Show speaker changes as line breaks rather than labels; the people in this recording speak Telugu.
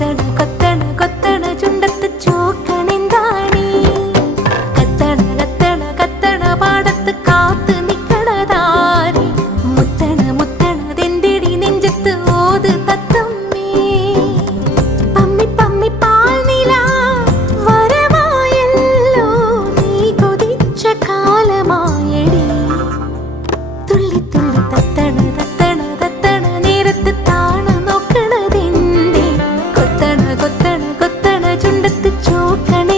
தடுக்க చూకణ